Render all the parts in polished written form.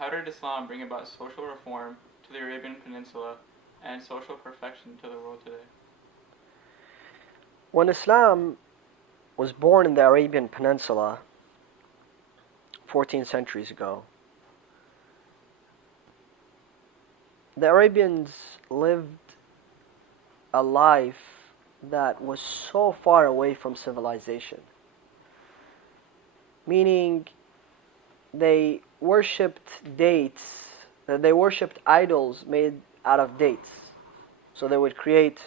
How did Islam bring about social reform to the Arabian Peninsula and social perfection to the world today? When Islam was born in the Arabian Peninsula 14 centuries ago, the Arabians lived a life that was so far away from civilization. Meaning, they worshipped idols made out of dates. So they would create,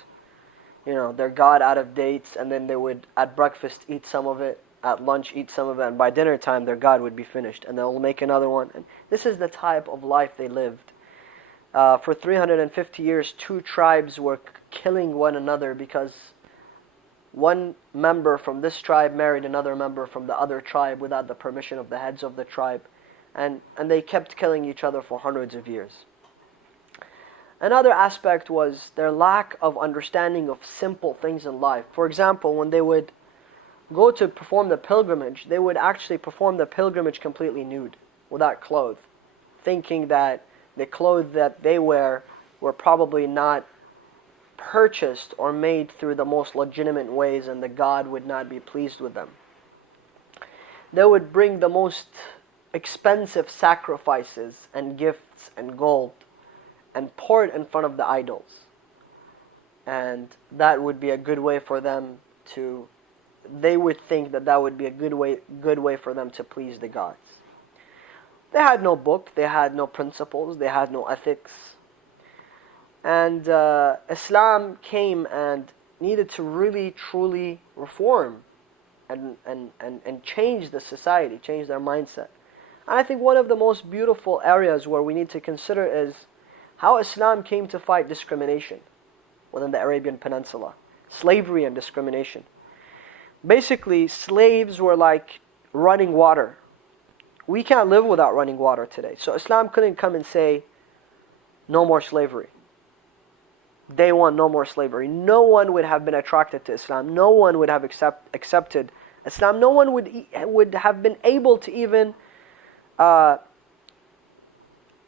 their god out of dates, and then they would, at breakfast, eat some of it, at lunch, eat some of it, and by dinner time, their god would be finished, and they'll make another one. And this is the type of life they lived. For 350 years, two tribes were killing one another because one member from this tribe married another member from the other tribe without the permission of the heads of the tribe. And they kept killing each other for hundreds of years. Another aspect was their lack of understanding of simple things in life. For example, when they would go to perform the pilgrimage, they would actually perform the pilgrimage completely nude, without clothes, thinking that the clothes that they wear were probably not purchased or made through the most legitimate ways, and the God would not be pleased with them. They would bring the most expensive sacrifices and gifts and gold and pour it in front of the idols. And that would be a good way for them to, they would think that would be a good way for them to please the gods. They had no book, they had no principles, they had no ethics. And Islam came and needed to really, truly reform and change the society, change their mindset. And I think one of the most beautiful areas where we need to consider is how Islam came to fight discrimination within the Arabian Peninsula. Slavery and discrimination. Basically, slaves were like running water. We can't live without running water today. So Islam couldn't come and say, no more slavery. Day one, no more slavery. No one would have been attracted to Islam. No one would have accepted Islam. No one would have been able to even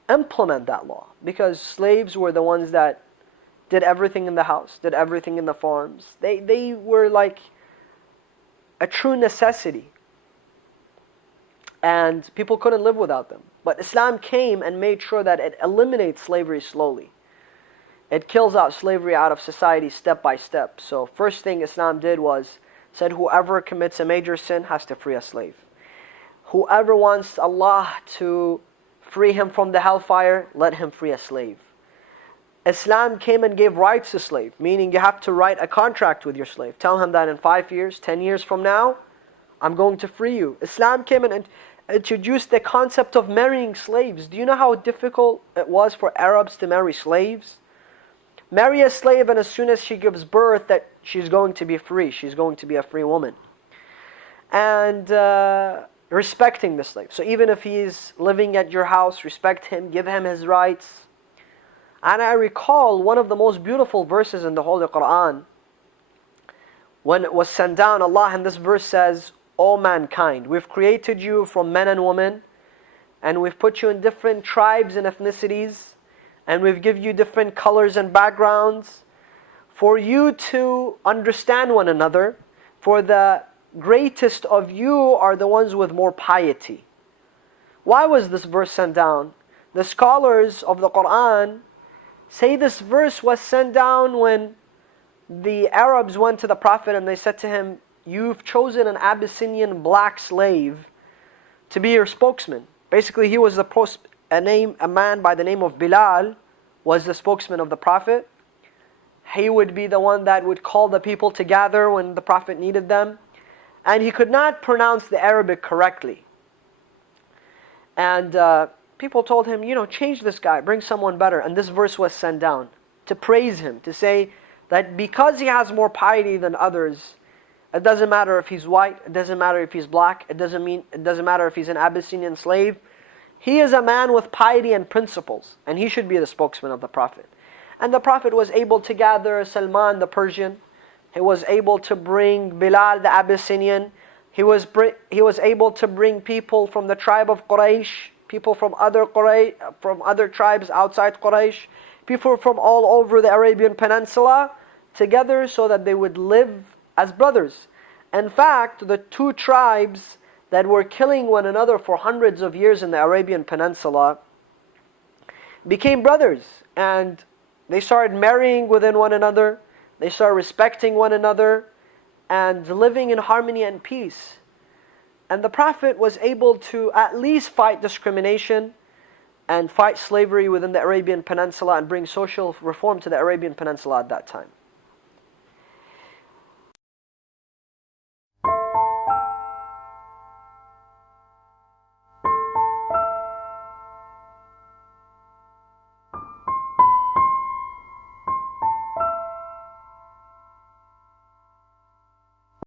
implement that law, because slaves were the ones that did everything in the house, did everything in the farms. They were like a true necessity, and people couldn't live without them. But Islam came and made sure that it eliminates slavery slowly. It kills out slavery out of society step by step. So first thing Islam did was said whoever commits a major sin has to free a slave. Whoever wants Allah to free him from the hellfire, let him free a slave. Islam came and gave rights to slave, meaning you have to write a contract with your slave. Tell him that in 5 years, 10 years from now, I'm going to free you. Islam came and introduced the concept of marrying slaves. Do you know how difficult it was for Arabs to marry slaves? Marry a slave, and as soon as she gives birth, that she's going to be free. She's going to be a free woman. And respecting the slave. So even if he's living at your house, respect him, give him his rights. And I recall one of the most beautiful verses in the Holy Quran. When it was sent down, Allah in this verse says, O mankind, we've created you from men and women, and we've put you in different tribes and ethnicities, and we've given you different colors and backgrounds for you to understand one another. For the greatest of you are the ones with more piety. Why was this verse sent down? The scholars of the Quran say this verse was sent down when the Arabs went to the Prophet and they said to him, you've chosen an Abyssinian black slave to be your spokesman. Basically, he was a man by the name of Bilal was the spokesman of the Prophet. He would be the one that would call the people together when the Prophet needed them. And he could not pronounce the Arabic correctly. And people told him, change this guy, bring someone better. And this verse was sent down to praise him, to say that because he has more piety than others, it doesn't matter if he's white, it doesn't matter if he's black, it doesn't matter if he's an Abyssinian slave. He is a man with piety and principles, and he should be the spokesman of the Prophet. And the Prophet was able to gather Salman the Persian. He was able to bring Bilal the Abyssinian. He was able to bring people from the tribe of Quraysh people from other tribes outside Quraysh, people from all over the Arabian Peninsula together so that they would live as brothers. In fact, the two tribes that were killing one another for hundreds of years in the Arabian Peninsula became brothers, and they started marrying within one another, they started respecting one another, and living in harmony and peace. And the Prophet was able to at least fight discrimination and fight slavery within the Arabian Peninsula and bring social reform to the Arabian Peninsula at that time.